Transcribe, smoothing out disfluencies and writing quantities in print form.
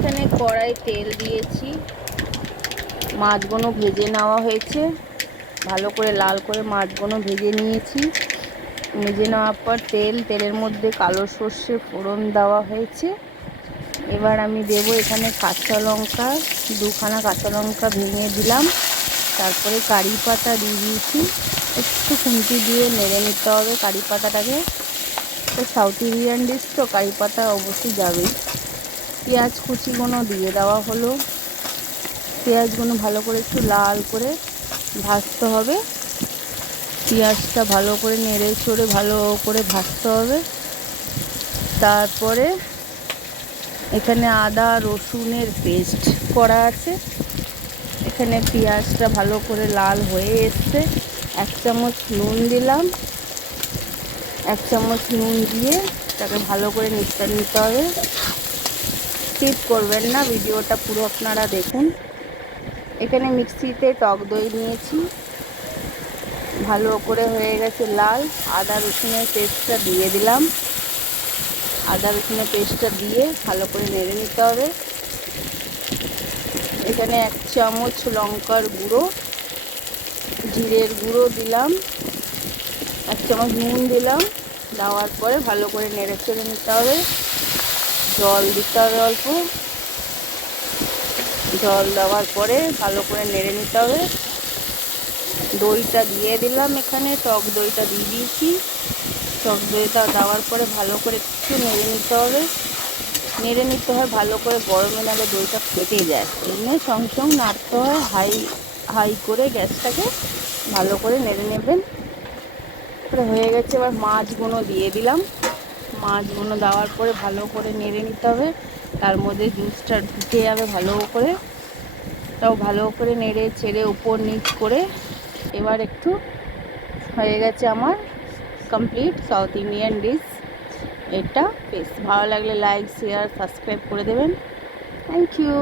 এখানে কড়াই তেল দিয়েছি, মাছগুলো ভেজে নেওয়া হয়েছে, ভালো করে লাল করে মাছগুলো ভেজে নিয়েছি। ভেজে নেওয়ার পর তেলের মধ্যে কালো সর্ষে ফোড়ন দেওয়া হয়েছে। এবার আমি দেব এখানে কাঁচা লঙ্কা, দুখানা কাঁচা লঙ্কা ভেঙে দিলাম। তারপরে কারি পাতা দিয়ে দিয়েছি, একটু খুন্তি দিয়ে নেড়ে নিতে হবে কারি পাতাটাকে। তো সাউথ ইন্ডিয়ান ডিশ তো কারি পাতা অবশ্যই যাবেই। পেঁয়াজ কুচিগুলো দিয়ে দেওয়া হলো। পেঁয়াজগুলো ভালো করে একটু লাল করে ভাজতে হবে। পেঁয়াজটা ভালো করে নেড়ে চড়ে ভালো করে ভাজতে হবে। তারপরে এখানে আদা রসুনের পেস্ট করা আছে। এখানে পেঁয়াজটা ভালো করে লাল হয়ে এসছে। 1 চামচ নুন দিলাম। 1 চামচ নুন দিয়ে তাকে ভালো করে নিতে হবে। স্কিপ করবেন না, ভিডিওটা পুরো আপনারা দেখুন। এখানে মিক্সিতে টক দই নিয়েছি, ভালো করে হয়ে গেছে লাল। আদা রসুনের পেস্টটা দিয়ে দিলাম। আদা রসুনের পেস্টটা দিয়ে ভালো করে নেড়ে নিতে হবে। এখানে 1 চামচ লঙ্কার গুঁড়ো, জিরের গুঁড়ো দিলাম, 1 চামচ নুন দিলাম। দেওয়ার পরে ভালো করে নেড়ে চেড়ে নিতে হবে। জল দিতে হবে অল্প। জল দেওয়ার পরে ভালো করে নেড়ে নিতে হবে। দইটা দিয়ে দিলাম, এখানে টক দইটা দিয়ে দিয়েছি। টক দইটা দেওয়ার পরে ভালো করে একটু নেড়ে নিতে হবে। নেড়ে নিতে হয় ভালো করে, গরমে নালে দইটা ফেটে যায়। এমনি সঙ্গে সঙ্গে নাড়তে হয়, হাই করে গ্যাসটাকে ভালো করে নেড়ে নেবেন। হয়ে গেছে, এবার মাছগুলো দিয়ে দিলাম। মাছগুলো দেওয়ার পরে ভালো করে নেড়ে নিতে হবে। তার মধ্যে জুসটা ঢুকে যাবে ভালো করে। তাও ভালো করে নেড়ে ছেড়ে উপর নিচ করে এবার একটু হয়ে গেছে আমার কমপ্লিট সাউথ ইন্ডিয়ান ডিশ। এটা বেশ ভালো লাগলে লাইক শেয়ার সাবস্ক্রাইব করে দেবেন। Thank you.